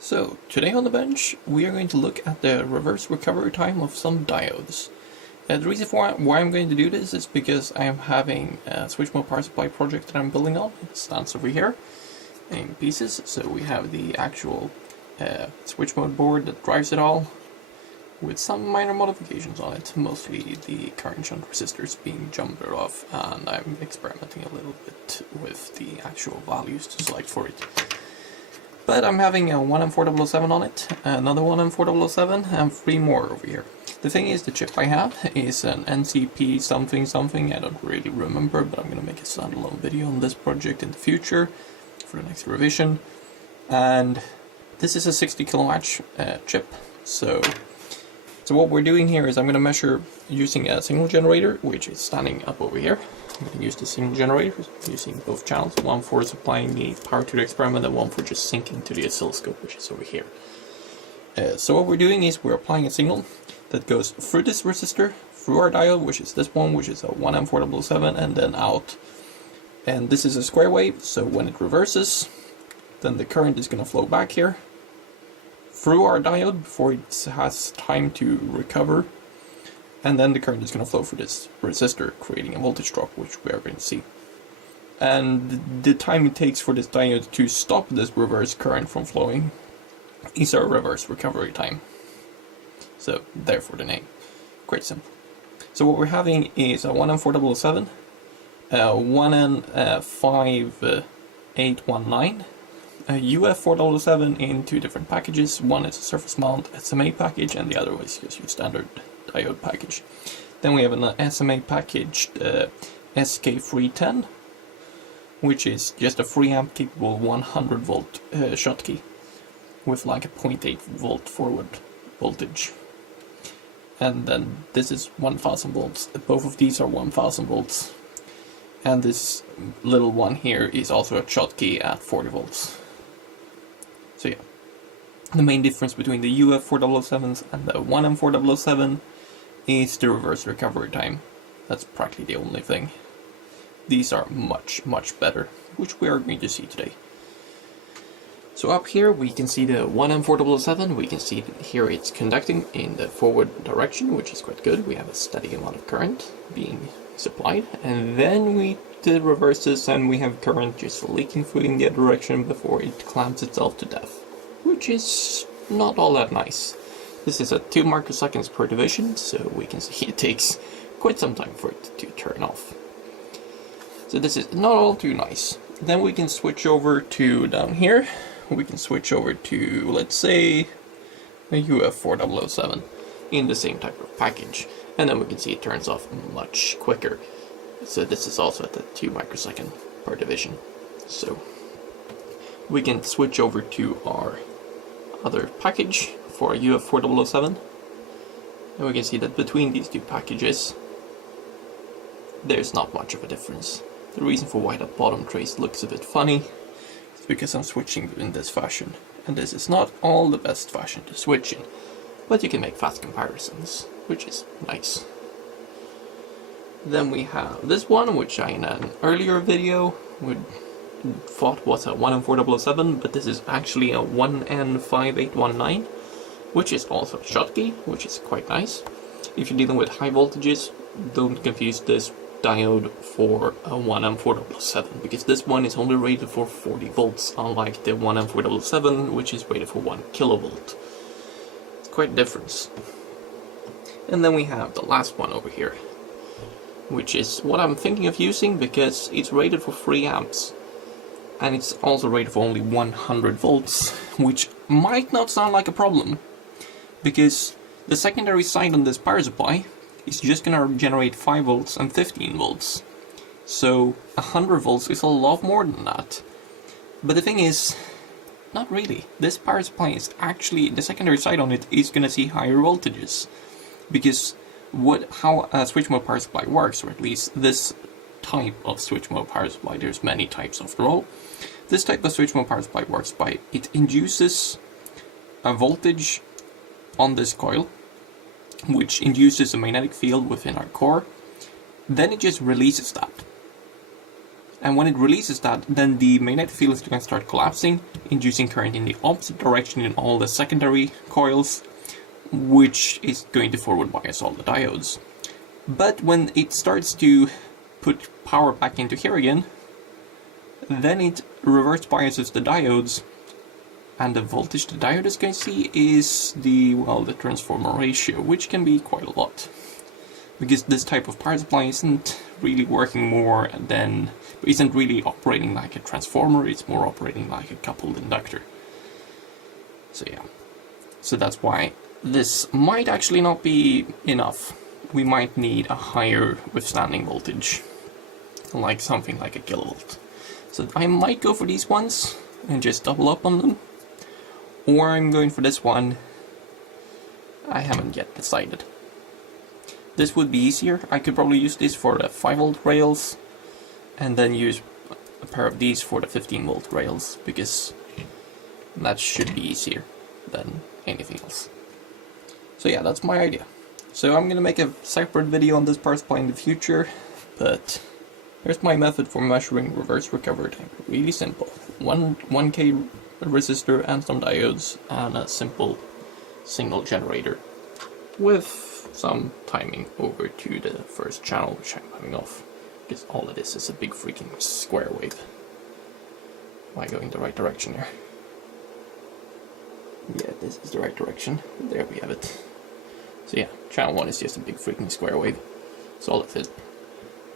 So, today on the bench, we are going to look at the reverse recovery time of some diodes. The reason for why I'm going to do this is because I am having a switch mode power supply project that I'm building on. It stands over here in pieces. So we have the actual switch mode board that drives it all, with some minor modifications on it, mostly the current shunt resistors being jumpered off, and I'm experimenting a little bit with the actual values to select for it. But I'm having a 1M4007 on it, another 1M4007, and 3 more over here. The thing is, the chip I have is an NCP something something, I don't really remember, but I'm gonna make a standalone video on this project in the future for the next revision. And this is a 60 kilowatt chip, so what we're doing here is I'm gonna measure using a signal generator, which is standing up over here. I'm going to use the signal generator using both channels, one for supplying the power to the experiment and one for just syncing to the oscilloscope, which is over here. So what we're doing is we're applying a signal that goes through this resistor, through our diode, which is this one, which is a 1M4007, and then out. And this is a square wave, so when it reverses, then the current is going to flow back here through our diode before it has time to recover. And then the current is going to flow through this resistor, creating a voltage drop, which we are going to see. And the time it takes for this diode to stop this reverse current from flowing is our reverse recovery time. So, therefore the name. Quite simple. So what we're having is a 1M4007, a 1M5819, a UF4007 in 2 different packages. One is a surface mount SMA package, and the other is just your standard diode package. Then we have an SMA packaged SK310, which is just a 3 amp capable 100 volt Schottky with like a 0.8 volt forward voltage. And then this is 1000 volts. Both of these are 1000 volts. And this little one here is also a Schottky at 40 volts. So yeah. The main difference between the UF4007s and the 1M4007 is the reverse recovery time. That's practically the only thing. These are much better, which we are going to see today. So up here we can see the 1M4007, we can see here it's conducting in the forward direction, which is quite good. We have a steady amount of current being supplied, and then we did reverses and we have current just leaking through in the other direction before it clamps itself to death, which is not all that nice. This is at 2 microseconds per division, so we can see it takes quite some time for it to turn off. So this is not all too nice. Then we can switch over to down here. We can switch over to, let's say, a UF4007 in the same type of package. And then we can see it turns off much quicker. So this is also at the 2 microsecond per division. So we can switch over to our other package for a UF4007, and we can see that between these 2 packages there's not much of a difference. The reason for why that bottom trace looks a bit funny is because I'm switching in this fashion, and this is not all the best fashion to switch in, but you can make fast comparisons, which is nice. Then we have this one, which I in an earlier video thought was a 1M4007, but this is actually a 1N5819, which is also Schottky, which is quite nice. If you're dealing with high voltages, don't confuse this diode for a 1M4007, because this one is only rated for 40 volts, unlike the 1M4007, which is rated for 1 kilovolt. It's quite a difference. And then we have the last one over here, which is what I'm thinking of using because it's rated for 3 amps. And it's also rated for only 100 volts, which might not sound like a problem, because the secondary side on this power supply is just gonna generate 5 volts and 15 volts. So 100 volts is a lot more than that. But the thing is, not really. This power supply is actually, the secondary side on it is gonna see higher voltages. Because how a switch mode power supply works, or at least this type of switch mode power supply, there's many types after all. This type of switch mode power supply works by, it induces a voltage on this coil, which induces a magnetic field within our core, then it just releases that. And when it releases that, then the magnetic field is going to start collapsing, inducing current in the opposite direction in all the secondary coils, which is going to forward bias all the diodes. But when it starts to put power back into here again, then it reverse biases the diodes, and the voltage the diode is going to see is the transformer ratio, which can be quite a lot. Because this type of power supply isn't really working isn't really operating like a transformer, it's more operating like a coupled inductor. So yeah. So that's why this might actually not be enough. We might need a higher withstanding voltage, like something like a kilovolt. So I might go for these ones and just double up on them, or I'm going for this one. I haven't yet decided. This would be easier. I could probably use this for the 5V rails, and then use a pair of these for the 15V rails, because that should be easier than anything else. So yeah, that's my idea. So I'm gonna make a separate video on this power supply in the future, but here's my method for measuring reverse recovery time. Really simple. 1K resistor and some diodes and a simple signal generator with some timing over to the first channel, which I'm having off, because all of this is a big freaking square wave. Am I going the right direction here? Yeah, this is the right direction. There we have it. So yeah, channel 1 is just a big freaking square wave. Solid fit.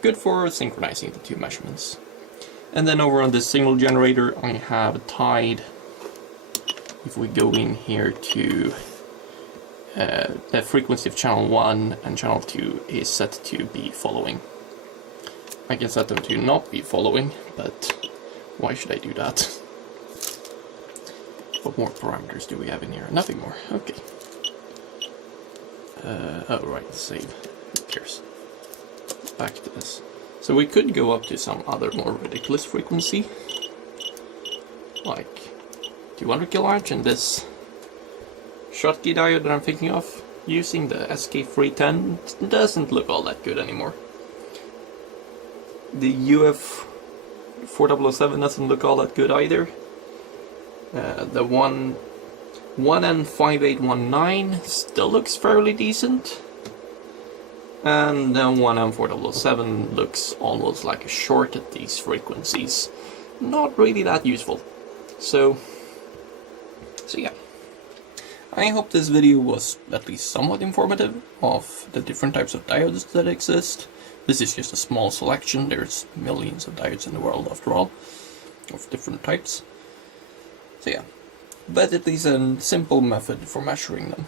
Good for synchronizing the two measurements. And then over on this signal generator, I have tied, if we go in here to the frequency of channel 1 and channel 2 is set to be following. I can set them to not be following, but why should I do that? What more parameters do we have in here? Nothing more. Okay. Oh right, save. Who cares? Back to this. So we could go up to some other more ridiculous frequency, like 200 kHz, and this Schottky diode that I'm thinking of using, the SK310, doesn't look all that good anymore. The UF4007 doesn't look all that good either. The 1N5819 still looks fairly decent. And the 1M4007 looks almost like a short at these frequencies. Not really that useful. So yeah. I hope this video was at least somewhat informative of the different types of diodes that exist. This is just a small selection. There's millions of diodes in the world after all, of different types. So yeah, but at least a simple method for measuring them.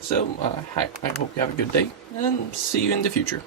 So I hope you have a good day, and see you in the future.